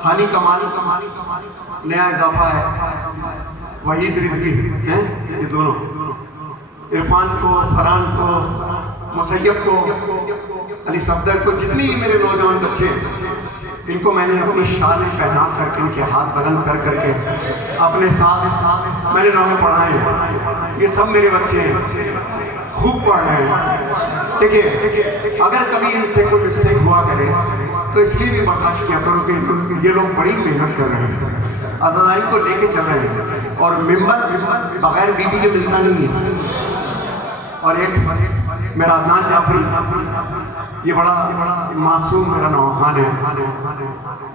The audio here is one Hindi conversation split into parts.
हानी कमाली नया इजाफा है, वहीद रिजवी हैं, ये दोनों इरफान को, फरहान को, मुसैयब को, अली सफदर को, जितने ही मेरे नौजवान बच्चे हैं इनको मैंने अपनी शान में पहना करके इनके हाथ बदल कर करके अपने साथ मैंने नामे पढ़ाए। ये सब मेरे बच्चे हैं, खूब पढ़ रहे हैं। देखिए अगर कभी इनसे कोई मिस्टेक हुआ करे तो इसलिए भी बर्दाश्त किया करो कि ये लोग बड़ी मेहनत कर रहे हैं, आज़ादारी को लेके चल रहे हैं और मिंबर बगैर बीबी के मिलता नहीं है। और एक मेरा अदनान जाफरी, ये बड़ा मासूम मेरा नौजवान है।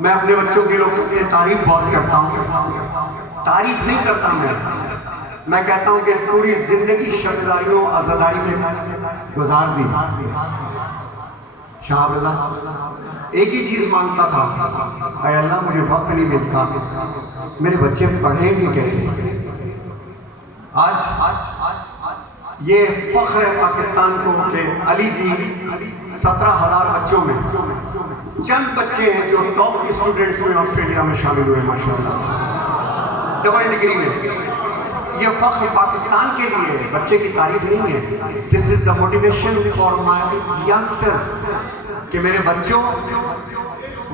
मैं अपने बच्चों की लोग की तारीफ बहुत करता हूँ, तारीफ नहीं करता मैं कहता हूँ कि पूरी जिंदगी शर्मदारियों आज़ादारी में गुजार दी। शाह अब्दुल्लाह एक ही चीज मांगता था, अय अल्लाह मुझे वक्त नहीं मिलता, मेरे बच्चे पढ़ेंगे कैसे। आज ये फख्र है पाकिस्तान को कि अली जी 17,000 बच्चों में चंद बच्चे हैं जो टॉप स्टूडेंट्स में ऑस्ट्रेलिया में शामिल हुए माशाल्लाह, डबल डिग्री में। ये फख्र पाकिस्तान के लिए है, बच्चे की तारीफ नहीं है। This is the motivation for my youngsters कि मेरे बच्चों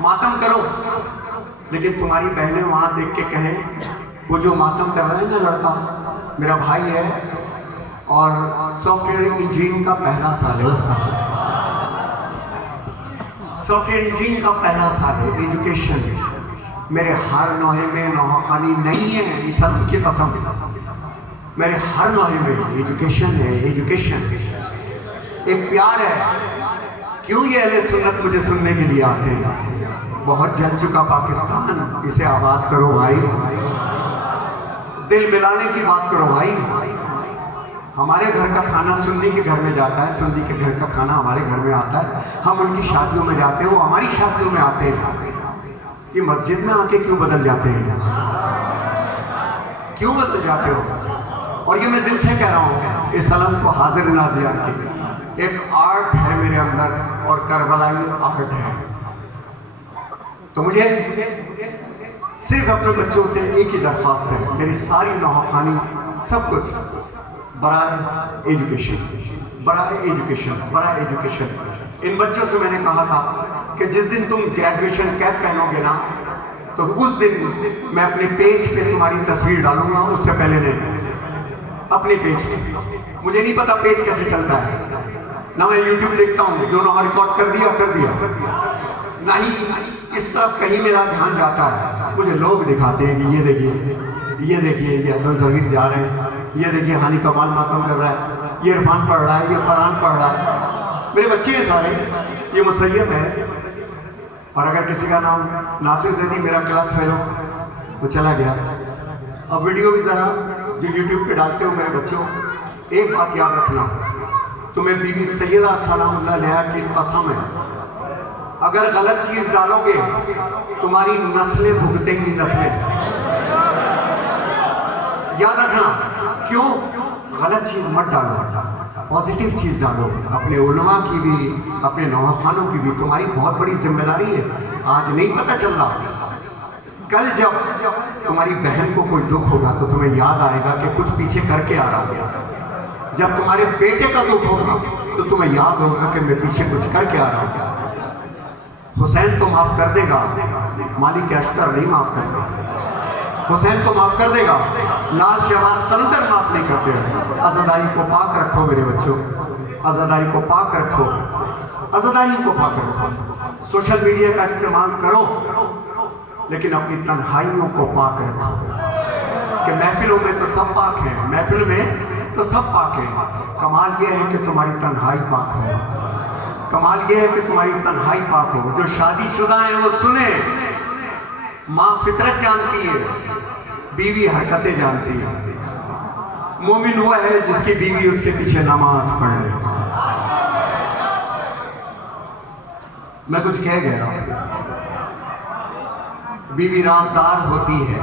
मातम करो, लेकिन तुम्हारी बहनें वहां देख के कहें वो जो मातम कर रहे हैं ना लड़का मेरा भाई है और सॉफ्टवेयर इंजीनियरिंग का पहला साल है, उसका सॉफ्टवेयर इंजीनियरिंग का पहला साल है, एजुकेशन मेरे हर नौहे में नौखानी नहीं है, इस की कसम मेरे हर नौहे में एजुकेशन है। एजुकेशन एक प्यार है। क्यों ये अहले सुन्नत मुझे सुनने के लिए आते हैं? बहुत जल चुका पाकिस्तान, इसे आबाद करो भाई, दिल मिलाने की बात करो भाई। हमारे घर का खाना सुन्नी के घर में जाता है, सुन्नी के घर का खाना हमारे घर में आता है, हम उनकी शादियों में जाते हैं, वो हमारी शादियों में आते हैं। ये मस्जिद में आके क्यों बदल जाते हैं? क्यों बदल जाते हो? और ये मैं दिल से कह रहा हूँ, इस सलाम को हाजिर नाज़िर की एक आर्ट है मेरे अंदर और करबलाई आर्ट है। तो मुझे सिर्फ अपने बच्चों से एक ही दरख्वास्त है, मेरी सारी नौखानी सब कुछ बराए एजुकेशन, बराए एजुकेशन, बराए एजुकेशन। इन बच्चों से मैंने कहा था कि जिस दिन तुम ग्रेजुएशन कैप पहनोगे ना तो उस दिन मैं अपने पेज पे तुम्हारी तस्वीर डालूंगा, उससे पहले नहीं अपने पेज पे। मुझे नहीं पता पेज कैसे चलता है, ना मैं यूट्यूब देखता हूँ, जो ना रिकॉर्ड कर दिया, ना ही इस तरफ कहीं मेरा ध्यान जाता है। मुझे लोग दिखाते हैं कि ये देखिए ये हसन जमीर जा रहे हैं, ये देखिए हानी कमाल मातम कर रहा है, ये इरफान पढ़ रहा है, ये फरहान पढ़ रहा है, मेरे बच्चे हैं सारे, ये मुसैयब है। और अगर किसी का नाम नासिर जैदी मेरा क्लास फेलो वो चला गया। अब वीडियो भी ज़रा जो यूट्यूब पे डालते हो मेरे बच्चों, एक बात याद रखना, तुम्हें बीबी सैयदा सलामुल्लाह अलैहा की कसम है, अगर गलत चीज डालोगे तुम्हारी नस्लें भुगतेंगी, नस्लें। याद रखना, क्यों? गलत चीज मत डालो, पॉजिटिव चीज डालो। अपने उलमा की भी, अपने नौखानों की भी तुम्हारी बहुत बड़ी जिम्मेदारी है। आज नहीं पता चल रहा, कल जब तुम्हारी बहन को कोई दुख होगा तो तुम्हें याद आएगा कि कुछ पीछे करके आ रहा हूँ। जब तुम्हारे बेटे का दुख होगा तो तुम्हें याद होगा कि मैं पीछे कुछ करके आ रहा हूँ। हुसैन तो माफ कर देगा, मालिक अश्तर नहीं माफ करता। हुसैन तो माफ कर देगा, लाल शहबाज कलंदर माफ नहीं करते। आज़ादारी को पाक रखो मेरे बच्चों, आज़ादारी को पाक रखो, आज़ादारी को पाक रखो। सोशल मीडिया का इस्तेमाल करो लेकिन अपनी तन्हाइयों को पाक रखो। कि महफिलों में तो सब पाक हैं, महफिल में तो सब पाक हैं, कमाल ये है कि तुम्हारी तन्हाई पाक हो, कमाल ये है कि तुम्हारी तन्हाई पाक हो। जो शादीशुदा है वो सुने, माँ फितरत जानती है, बीवी हरकतें जानती है। मोमिन हुआ है जिसकी बीवी उसके पीछे नमाज पढ़ ले। मैं कुछ कह गया, बीवी राजदार होती है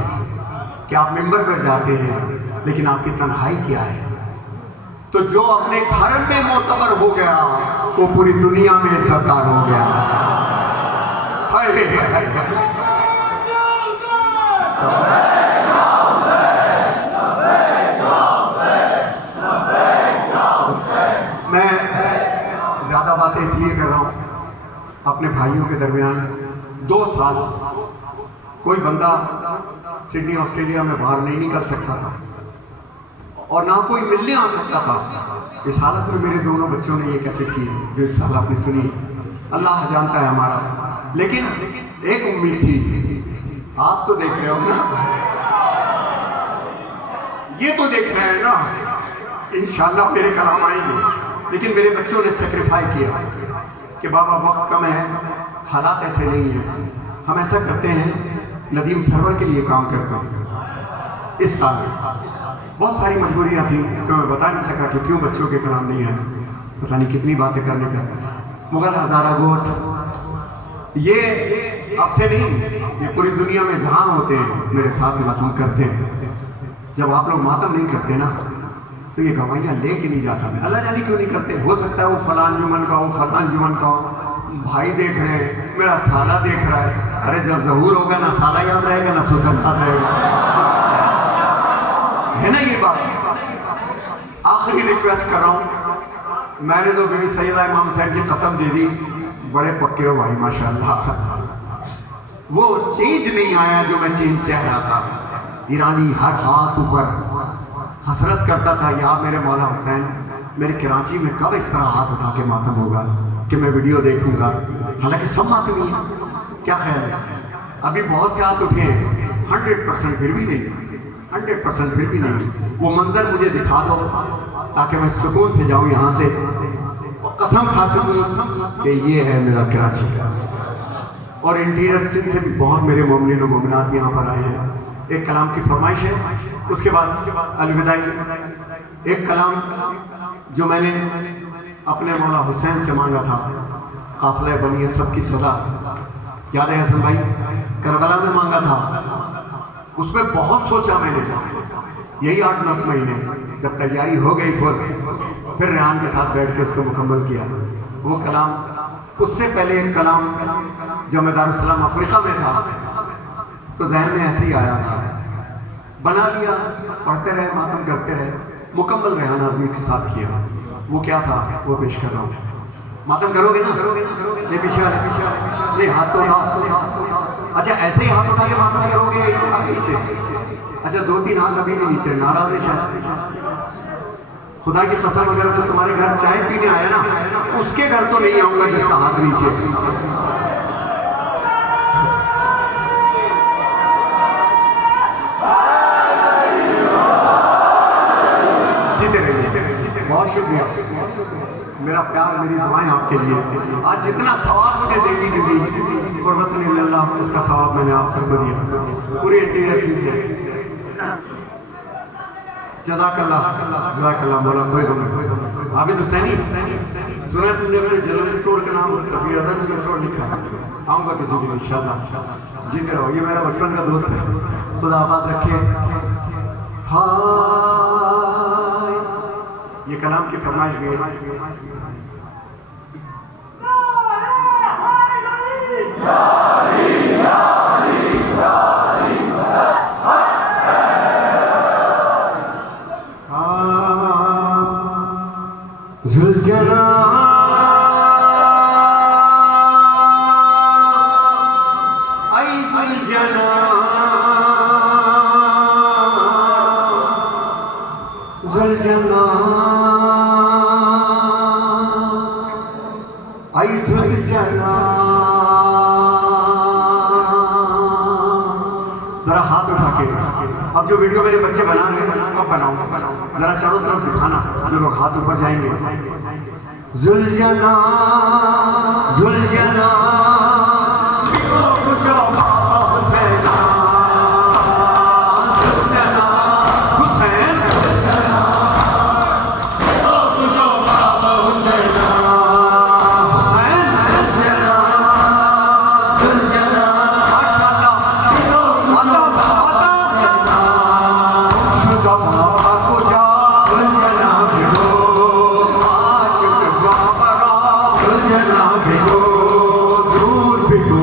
कि आप मिंबर पर जाते हैं लेकिन आपकी तन्हाई क्या है? तो जो अपने घर में मोतबर हो गया वो पूरी दुनिया में इज्जतदार हो गया। मैं ज्यादा बातें इसलिए कर रहा हूं, अपने भाइयों के दरमियान 2 साल कोई बंदा सिडनी ऑस्ट्रेलिया में बाहर नहीं निकल सकता था और ना कोई मिलने आ सकता था। इस हालत में मेरे दोनों बच्चों ने ये कैसे की है जो इस साल आपने सुनी, अल्लाह जानता है हमारा। लेकिन एक उम्मीद थी, आप तो देख रहे हो ना, ये तो देख रहे हैं ना, इंशाल्लाह मेरे कलाम आएंगे। लेकिन मेरे बच्चों ने सेक्रीफाई किया कि बाबा वक्त कम है, हालात ऐसे नहीं है, हम ऐसा करते हैं, नदीम सरवर के लिए काम करता हूँ। इस साल बहुत सारी मजबूरियाँ थी तो मैं बता नहीं सका कि क्यों बच्चों के कलाम नहीं है, पता नहीं कितनी बातें करने का। मुगल हजारा गोट ये अब से नहीं, ये पूरी दुनिया में जहाँ होते हैं मेरे साथ मातम करते हैं। जब आप लोग मातम नहीं करते ना तो ये गवाहियाँ लेके नहीं जाता मैं, अल्लाह जाने क्यों नहीं करते। हो सकता है वो फलान जुमन का हो, फलान जुमन का हो, भाई देख रहे हैं, मेरा साला देख रहा है। अरे जब ज़हूर होगा ना साला याद रहेगा ना ससुर याद रहेगा, है ना ये बात। आखिरी रिक्वेस्ट कर रहा हूँ, मैंने तो बीवी सैयदा इमाम हुसैन की कसम दे दी, बड़े पक्के हो भाई माशाल्लाह। वो चीज नहीं आया जो मैं चीज चाह रहा था। ईरानी हर हाथ ऊपर हसरत करता था, या मेरे मौला हुसैन मेरे कराची में कब इस तरह हाथ उठा के मातम होगा कि मैं वीडियो देखूंगा। हालांकि सब मातमी है, क्या ख्याल है। अभी बहुत से हाथ उठे हैं, 100% फिर भी नहीं, 100% फिर भी नहीं। वो मंजर मुझे दिखा दो ताकि मैं सुकून से जाऊं यहाँ से, कसम खा चुकूं कि ये है मेरा कराची का। और इंटीरियर सिंध से भी बहुत मेरे मोमिन और मोमिनात यहाँ पर आए हैं। एक कलाम की फरमाइश है, उसके बाद अलविदाई। एक कलाम जो मैंने अपने मौला हुसैन से मांगा था, काफिला बनी सबकी सदा, याद है हसन भाई, करबला में मांगा था। उसमें बहुत सोचा मैंने, यही 8-10 महीने, जब तैयारी हो गई फिर रेहान के साथ बैठ के उसको मुकम्मल किया। वो कलाम, उससे पहले एक कलाम जब मैं दारुस्सलाम अफ्रीका में था तो जहन में ऐसे ही आया था, बना लिया, पढ़ते रहे, मातम करते रहे, मुकम्मल रेहान आज़मी के साथ किया। वो क्या था वो पेश कर रहा हूँ। मातम करोगे ना, ले पीछे ले हाथ तो हाथ। अच्छा ऐसे ही हाथ उठा के मातम करोगे नीचे? अच्छा 2-3 हाथ अभी नहीं नीचे, नाराज है शायद। खुदा की कसम अगर से तुम्हारे घर चाय पीने आया ना, उसके घर तो नहीं आऊंगा जिसका हाथ नीचे। जीते रहे, बहुत शुक्रिया। मेरा प्यार, मेरी दुआएं आपके लिए। आज जितना सवाब मुझे देवी ने दी, कुर्बतुल्लाह, उसका सवाब मैंने आप सबको दिया पूरी इंटीरियर से। जज़ाकल्लाह मौला, कोई गम। आबिद हुसैनी सुना तुमने अपने जनरल स्टोर का नाम सफीर अजहर जनरल स्टोर लिखा है? आऊँगा किसी दिन इंशाल्लाह। जीते रहो, ये मेरा बचपन का दोस्त है, खुदा आबाद रखे। हाँ ये कलाम की फरमाइश भी है। जुलजना आई जुलजना, जुलजना आई जुलजना। जरा हाथ उठा के, अब जो वीडियो मेरे बच्चे बना रहे हैं अब बनाओ, जरा चारों तरफ दिखाना, जो लोग हाथ ऊपर जाएंगे। जुलजना जुलजना भिगो, दूर भिगो,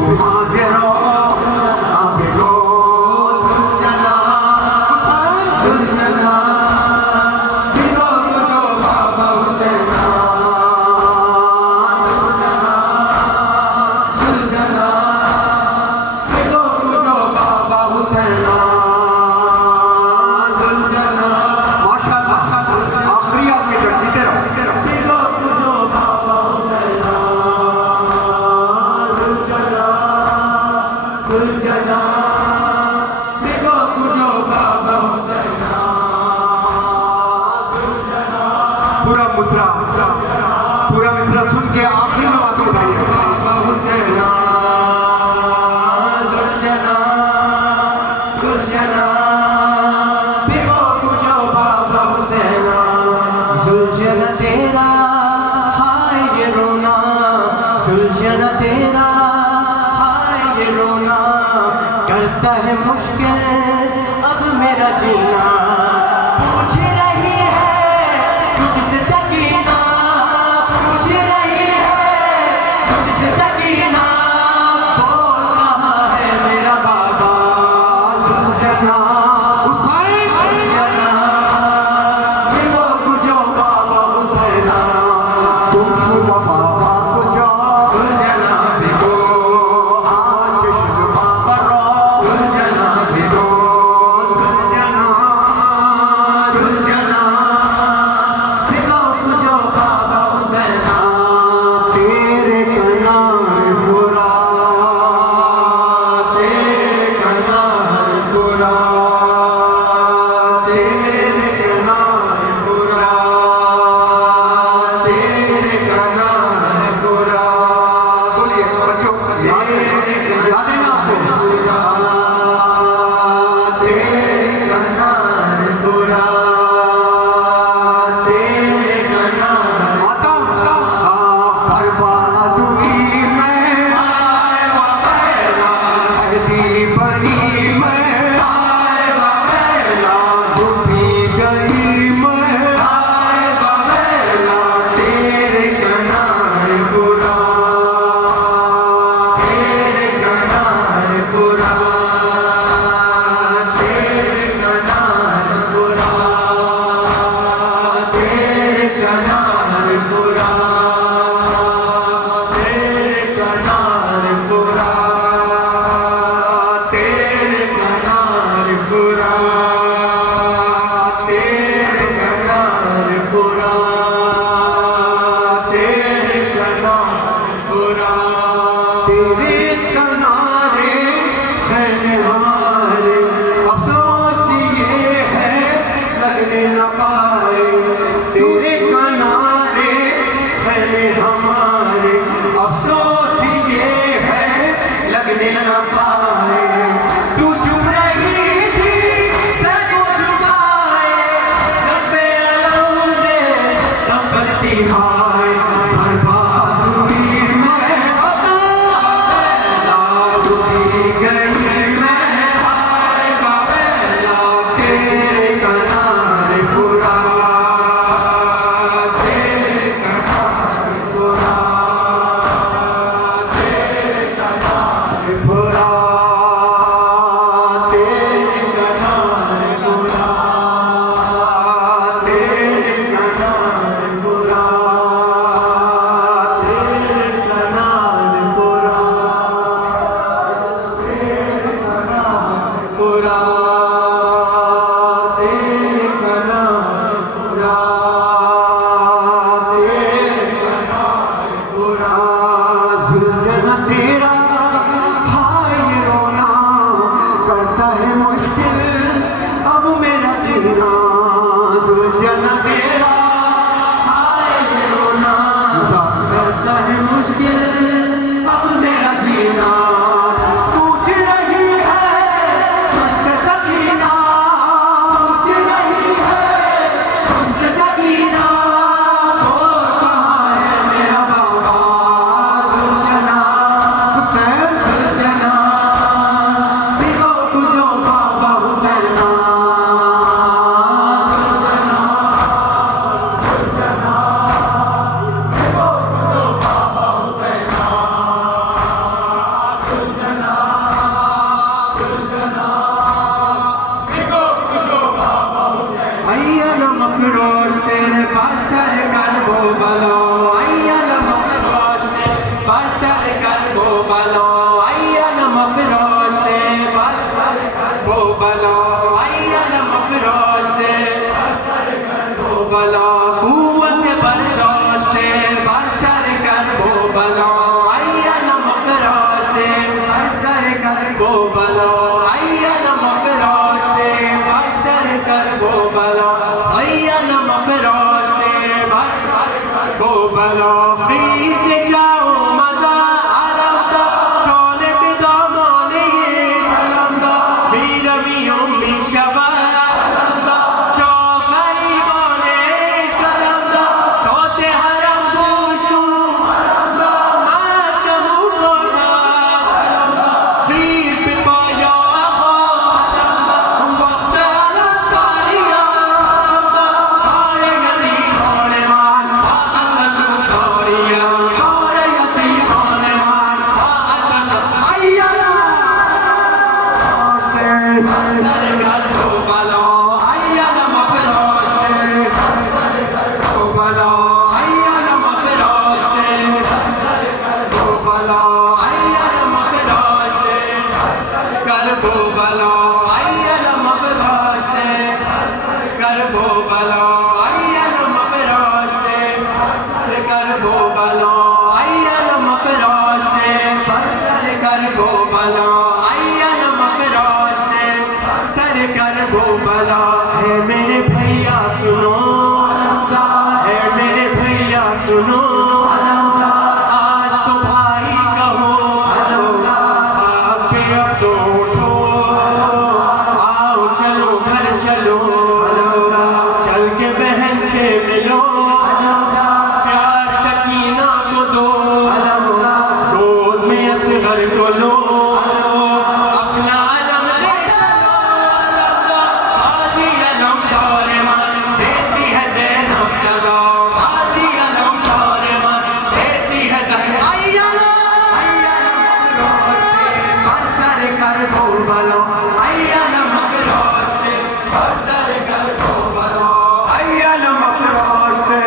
सुलझना देखो कुजो बाबा हुसैना पूरा मुसरा पूरा मिसरा सुन के आखिरी में बात बताइए। बाबा हुसैना सुलझना सुलझना देखो कुजो बाबा हुसैना सुलझना तेरा हाय ये रोना सुलझना तेरा हाय ये रोना करता है मुश्किल अब मेरा जीना पूछ रही है तुझसे सकीना पूछ रही है तुझसे सकीना बोल रहा है मेरा बाबा सुलझना हुसैन सुलझना देखो कुजो बाबा हुसैना तुम शुदा बाबा को जाओ सुलझना देखो आज शुदा करो सुलझना देखो सुलझना सुलझना देखो कुजो बाबा हुसैना तेरे कनारे फुरा तेरे कनारे पूरा तेरे कनारे फुरा तेरे कनारे पूरा बोलिए बच्चों याद है ना आपको तेरे कनारे पूरा तेरे कनारे आता बर्बाद हुई मैं आए वाला दी बनी मैं आए वाला डूबी गई मैं आए वाला तेरे कनारे पूरा तेरे कनारे पूरा तेरे कनारे पूरा तेरे कनारे पूरा तेरे कनारे पूरा तेरे कनारे पूरा तेरे कनारे पूरा तेरे कनारे पूरा तेरे किनारे है हमारे अफसोस ये है लगने न पाए तेरे किनारे है हमारे अफसोस ये है लगने न पाए तू चुप रही थी सबको झुकाए रब्बे अलम दे तब करती हाय बर्बाद हुई मैं डूबी गई मैं हाय बाबेला तेरे कनारे पूरा तेरे कनारे पूरा तेरे कनारे फुरा तेरे कनारे पूरा तेरे कनारे पूरा तेरे कनारे पूरा तेरे कनारे पूरा तेरे कनारे पूरा तेरे कनारे पूरा सुलझना तेरा हाय ये रोना करता है मुश्किल अब मेरा जीना सुलझना तेरा हाय ये रोना करता है मुश्किल अब मेरा जीना पूछ रही है तुझसे सकीना पूछ रही है तुझसे सकीना बोल कहाँ है मेरा बाबा सुलझना हुसैन सुलझना देखो कुजो बाबा हुसैना सुलझना सुलझना देखो कुजो बाबा हुसैना सुलझना सुलझना देखो कुजो बाबा हुसैना अय्या मफरोश तेरे बादशाह कर वो बलो अय्या मफरोश तेरे बादशाह कर वो बलो अय्या मफरोश तेरे बादशाह कर वो बलो अय्या मफरोश तेरे बादशाह कर वो बलो कुव्वत बर्दाश्त तेरे बादशाह कर वो बलो अय्या मफरोश तेरे बादशाह कर वो बलो आइया नमक रोशते बरसर कर वो बलो आइया नमक रोशते बरसर कर वो बलो खींच जाओ मजा आलम दा चोले पे दामने ये झलम दा वीर वियों में शबा आलम दा चौकारी बोले शलम दा सोते हरम दोस्तू आलम दा माशमू कोना झलम दा वीर पे पाया आखो आलम दा वक्त आला तारिया आलम दा काले गली कोले मान आतश तारिया काले गली कोले मान आतश आइया सरकार को बालो आइया नमक रोशते को बालो आइया नमक रोशते को बालो आइया नमक रोशते कर वो बालो आइया नमक रोशते कर वो बालो आइया नमक रोशते कर वो बालो आइया नमक रोशते बरसर कर वो बालो आइया नमक रोशते सर कर वो बला है मेरे भैया सुनो है मेरे भैया सुनो आज तो भाई कहो आप पे अब तो उठो आओ चलो घर चलो चल के बहन से मिलो प्यार सकीना को दो गोद में असगर को लो अपना अलम ले चलो आजी अलम दौरे मन देती है ज़ैनब सदा आजी अलम दौरे मन देती है ज़ैनब आइया बरसर कर वो बलो आइया नमक रोशते बरसर कर वो बलो आइया नमक रोशते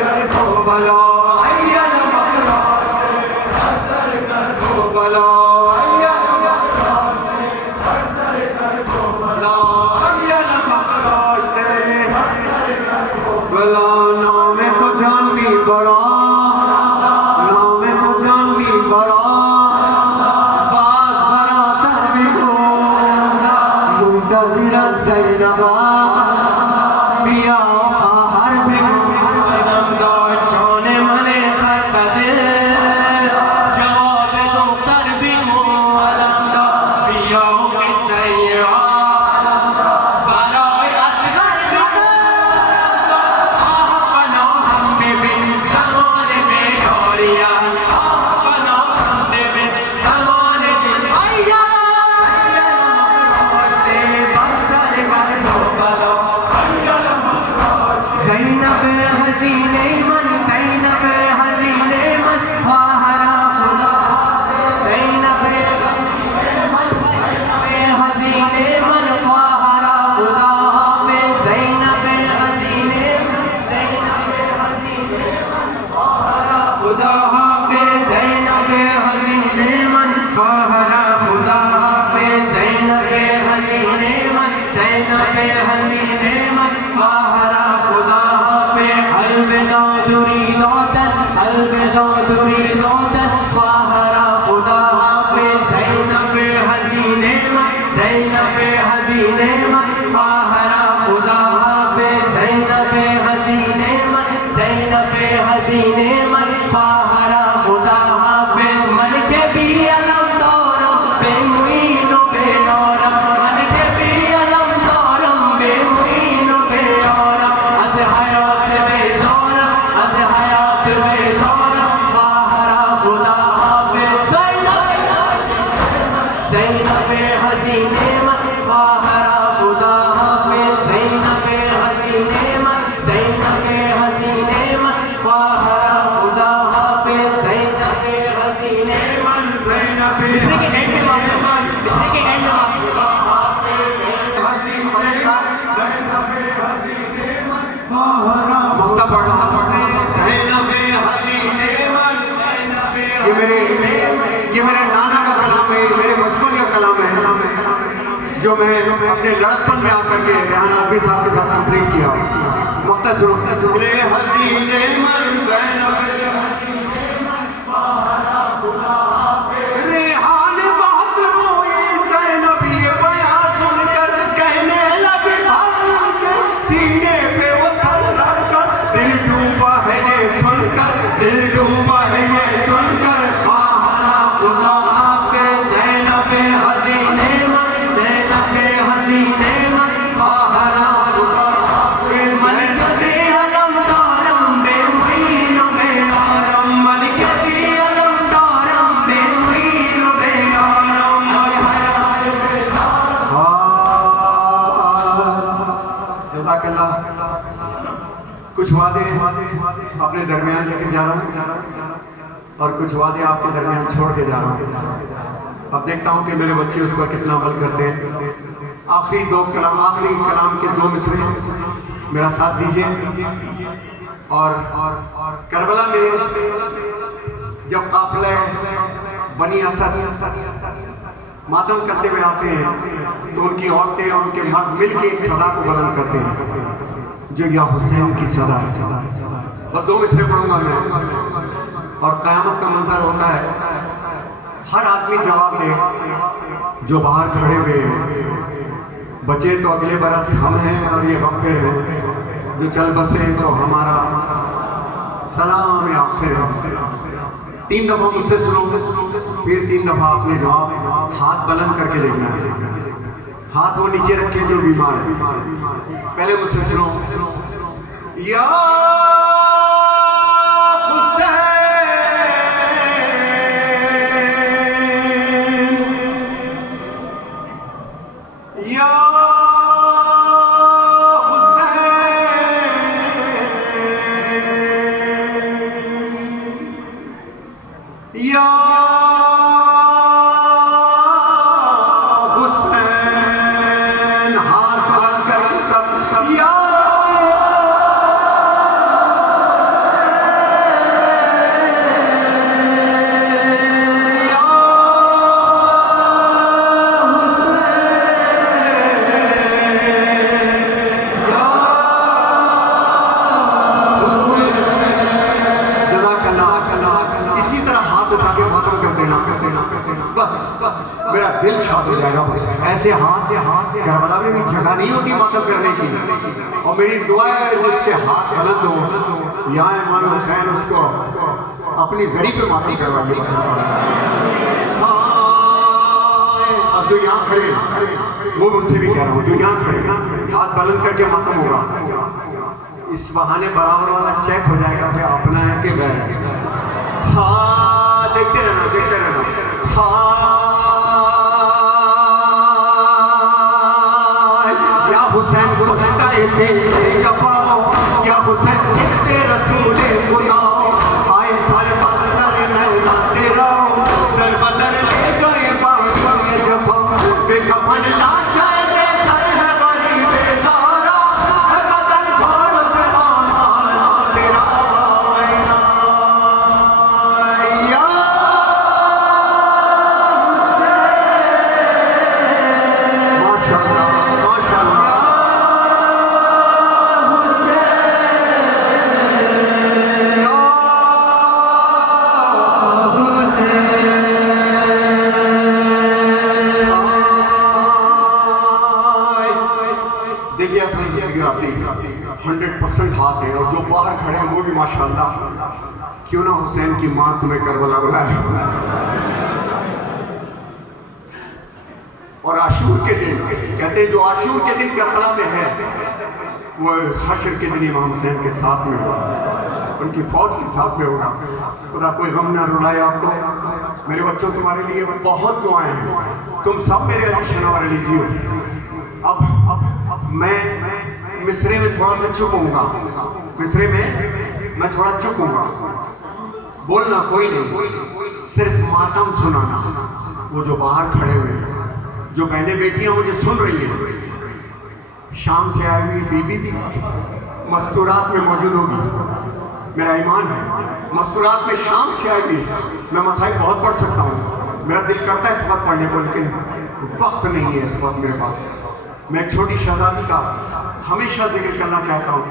कर वो बलो आइया नमक रोशते बरसर कर वो बलो आइया नमक रोशते बरसर कर वो बलो आइया नमक रोशते बलो नाम तो जान भी बड़ा नाम तो जान भी बड़ा बास बड़ा तर भी हो मुंतज़िरा ज़ैनबा बिया हर भी अलम दो चोने मने खस्ता दिल जवाब दो तर भी हो अलम दो पियाओं के सैया बराए असगर भी हो आह बनो हम बिन ज़माने में डोरिया आह बनो हम बिन ज़माने में आइया बरसर कर वो बलो आइया ज़ैनब हसीने मन ज़ैनब हसीने मन ख्वाहरा खुदा ज़ैनब हसीने मन ख्वाहरा खुदा पे ज़ैनब हसीने मन ख्वाहरा खुदा पे ज़ैनब हसीने मन ख्वाहरा खुदा पे ज़ैनब हसीने मन ख्वाहरा खुदा पे अलविदा दुरीदोतन अलविदा दुरीदोतन ख्वाहरा खुदा पे ज़ैनब हसीने मन ख्वाहरा खुदा पे ज़ैनब हसीने मन ख्वाहरा खुदा पे मन के भी अलम दौरम बेमुईनो बेनौरम मन के भी अलम दौरम बेमुईनो बेनौरम अज़ हयात बेज़ौरम ख्वाहरा खुदा पे ज़ैनब हसीने मन ख्वाहरा खुदा पे ज़ैनब हसीने मन ख्वाहरा खुदा पे ज़ैनब हसीने मन बिस्मिल्लाह के एंड में मुक्ता पढ़ना ज़ैनब हसीने मन ये मेरे नाना का कलाम है, मेरे बचपन का कलाम है जो मैं अपने लड़कपन में आकर के रेहान आज़मी साहब के साथ कंप्लीट किया। मुख्तसर हसीने मन ज़ैनब रेहान बहादुर अपने दरमियान लेके जा रहा हूँ और कुछ वादे आपके दरमियान छोड़ के जा रहा हूँ। अब देखता हूँ कि मेरे बच्चे उस पर कितना अमल करते हैं। आखिरी कलाम के 2 मिसरे मेरा साथ दीजिए। और करबला में जब काफिले बनी असद मातम करते हुए आते हैं तो उनकी औरतें और उनके मर्द मिलकर एक सदा को बुलंद करते हैं जो या हुसैन की सदा है। और 2 मिसरे पढ़ूंगा मैं और क़यामत का मंजर होता है। हर आदमी जवाब दे जो बाहर खड़े हुए हैं। बचे तो अगले बरस हम हैं और ये गफ्फिर हैं। जो चल बसे तो हमारा सलाम आखिर है। 3 दफा मुझसे सुनो, फिर 3 दफा आपने जवाब हाथ बुलंद करके देखना है। हाथ वो नीचे रखे जो बीमार है। पहले मुझसे सुनो, या ऐसे हाथ से करबला में भी जगह नहीं होती मातम करने की। और मेरी दुआ है जिसके हाथ बुलंद हो यहाँ इमाम हुसैन उसको अपनी जरी पे मातम करवा ले। अब जो यहाँ खड़े वो मुझसे भी कह रहा हूँ, जो यहाँ खड़े हाथ बुलंद करके मातम होगा। इस बहाने बराबर वाला चेक हो जाएगा कि अपना है कि गैर। हाँ देखते रहना। हाँ हुसैन जफाओ या हुसैन सिद्दे रसूल खुदा आए सारे सारे नैना तेरा दर बदर ले गए बात जफाओ बेखफन लाश है सर है बड़ी बेदारा है बदन घोड़ से माना तेरा या माशाअल्लाह माशाअल्लाह। देखिए 100% हाथ है और जो बाहर खड़े हैं वो भी माशाअल्लाह। क्यों ना हुसैन की मां तुम्हें करबला बुलाए। और आशूर के दिन कहते हैं जो आशूर के दिन करबला में है वो हशर के दिन इमाम हुसैन के साथ में होगा, उनकी फौज के साथ में होगा। खुदा कोई गम ना रुलाए आपको। मेरे बच्चों तुम्हारे लिए बहुत दुआएं हैं। तुम सब मेरे अलीशान और अली जी हो। अब मैं मिसरे में थोड़ा सा चुकूंगा। मिसरे में मैं थोड़ा चुकूंगा। बोलना कोई नहीं, सिर्फ मातम सुनाना। वो जो बाहर खड़े हुए हैं, जो बहने बेटियां मुझे सुन रही हैं, शाम से आई हुई बीबी भी मस्तूरात में मौजूद होगी। मेरा ईमान है मस्तूरात में शाम से आई हुई। मैं मसाइल बहुत पढ़ सकता हूँ, मेरा दिल करता है इस वक्त पढ़ने को, लेकिन वक्त नहीं है इस वक्त मेरे पास। मैं एक छोटी शहजादी का हमेशा जिक्र करना चाहता हूँ,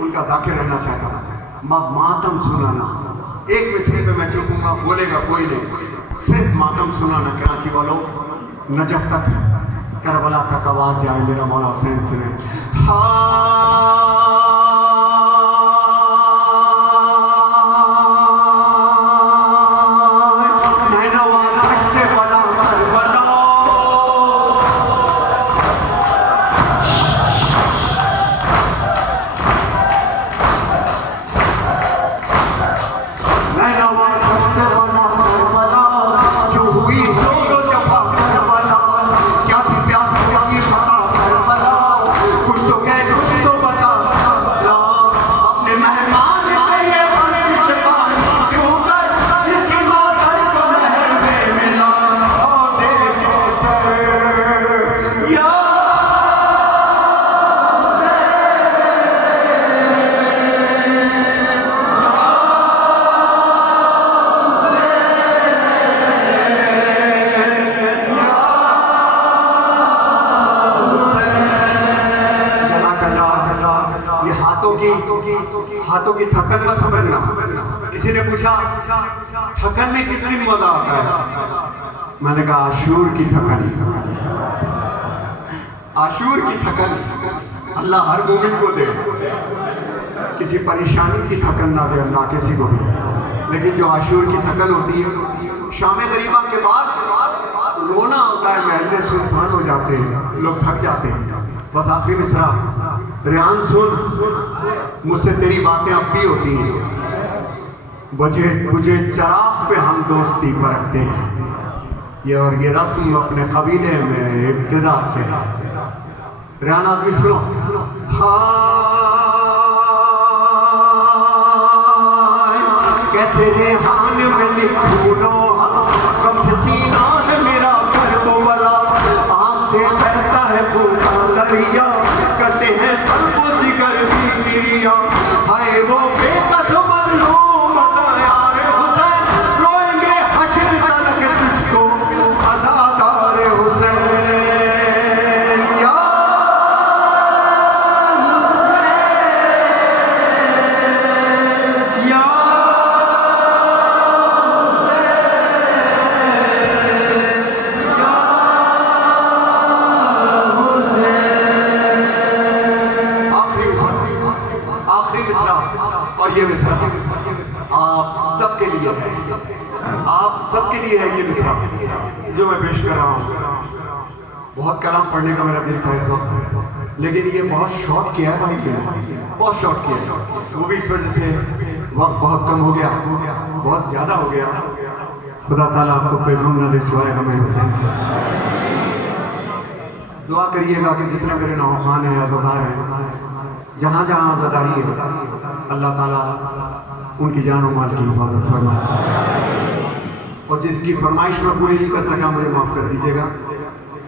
उनका जाकिर रहना चाहता हूँ। मातम सुनाना, एक मिसरे पे मैं चुकूंगा, बोलेगा कोई नहीं, सिर्फ मातम सुनाना। कराची वालों, नजफ तक करबला तक आवाज आए मेरा मौला हुसैन सुने। हाथों की थकन मत समझना। किसी ने पूछा थकन में किस दिन मजा आता है? मैंने कहा आशूर की थकन, आशूर की थकन अल्लाह हर मोमिन को दे। किसी परेशानी की थकन ना दे अल्लाह किसी को भी, लेकिन जो आशूर की थकन होती है शाम गरीबा के बाद रोना होता है, महल्ले सुनसान हो जाते हैं, लोग थक जाते हैं। बस आखिरी मिसरा, रेहान सुन मुझसे तेरी बातें अब भी होती हैं, मुझे चराग पे हम दोस्ती परखते हैं। ये और ये रस्म अपने कबीले में इब्तिदा से। रेहान आजमी सुनो। कैसे रेहान में लिखूं कम से सीना है मेरा गर्व वाला, आँख से बहता है पूरा दरिया, करते हैं तलबो जिगर की गिरिया। हाय वो बेकस मजलूम यार हुसैन, रोएंगे हश्र तक तुझको अज़ादार हुसैन। या और ये मिसरा आप सबके लिए है, आप सबके लिए है ये मिसरा जो मैं पेश कर रहा हूँ। बहुत कलाम पढ़ने का मेरा दिल था इस वक्त, लेकिन ये बहुत शॉर्ट किया है भाई, बहुत शॉर्ट किया है। वो भी इस वजह से वक्त बहुत कम हो गया, बहुत ज्यादा हो गया। खुदा ताला आपको पैगम ना दे सिवाय हमें हुसैन। दुआ करिएगा कि जितने मेरे नौखान हैं, आज़ादार हैं, जहाँ जहाँ आज़ादारी है, अल्लाह ताला उनकी जान और माल की हिफाजत फरमाए, और जिसकी फरमाइश में पूरी नहीं कर सका मुझे माफ़ कर दीजिएगा।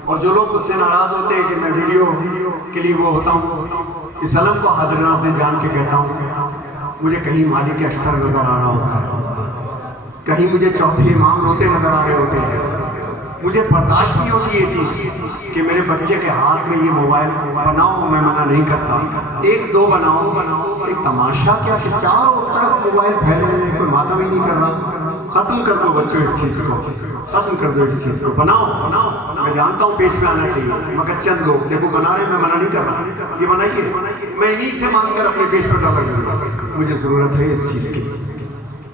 और जो लोग उससे नाराज़ होते हैं कि मैं वीडियो के लिए वो होता हूँ, इस अलम को हाज़िर से जान के कहता हूँ, मुझे कहीं मालिक अश्तर नज़र आ रहा होता है, कहीं मुझे चौथे इमाम रोते नज़र आ रहे होते हैं। मुझे बर्दाश्त नहीं होती ये चीज़ कि मेरे बच्चे के हाथ में ये मोबाइल बनाओ, मैं मना नहीं करता, एक दो बनाओ, एक तमाशा क्या कि चारों तरफ मोबाइल फैले हैं, कोई मातम ही नहीं कर रहा। खत्म कर दो बच्चों इस चीज़ को, खत्म कर दो इस चीज़ को, बनाओ। मैं जानता हूँ पेश में आना चाहिए, मगर चंद लोग देखो बना रहे, मैं मना नहीं कर रहा, ये बनाइए, मैं इन्हीं से मांग कर अपने पेश पर डाला करूँगा, मुझे ज़रूरत है इस चीज़ की।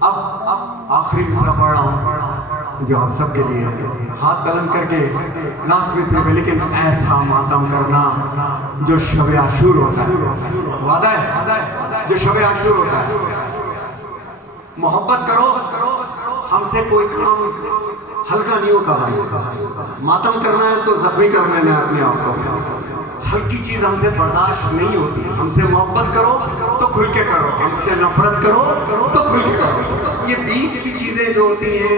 अब आखिरी मिसरा पढ़ रहा हूँ जो आप सबके लिए है। हाथ बुलंद करके नास मिसरे में, लेकिन ऐसा मातम करना जो शब आशूर होता है, वादा है जो शब आशूर होता है। मोहब्बत करो, हमसे कोई काम हल्का नहीं होगा भाई। मातम करना है तो जख्मी कर लेना है अपने आप को, हल्की चीज हमसे बर्दाश्त नहीं होती। हमसे मोहब्बत करो तो खुल के करो, हमसे नफरत करो तो खुल के करो। ये बीच की चीजें जो होती हैं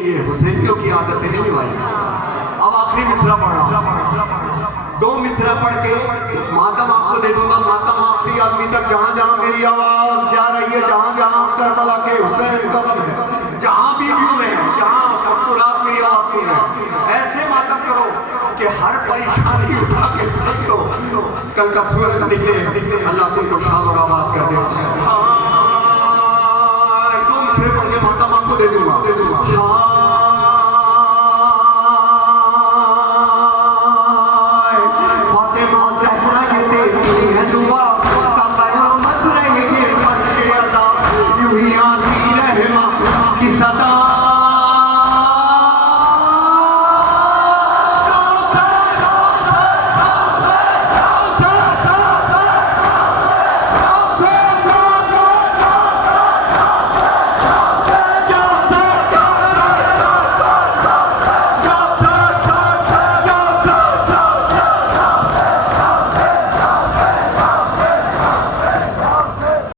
ये हुसैनियों की आदतें नहीं भाई। अब आखिरी मिसरा पढ़ रहा हूं, 2 मिसरा पढ़ के मातम आपको दे दूंगा। मातम आखिरी आदमी तक, जहां जहां मेरी आवाज जा रही है, जहां जहां करबला के हुसैन कदम है, जहां भी व्यू में है, जहां मस्तूरात मेरी आवाज सुन रहे हैं, ऐसे मातम करो कि हर परेशानी उठा के फेंक दो, कल का सूरज निकले, अल्लाह तुमको शाद और आबाद कर दे। तुम से पढ़ के मातम आपको दे दूंगा।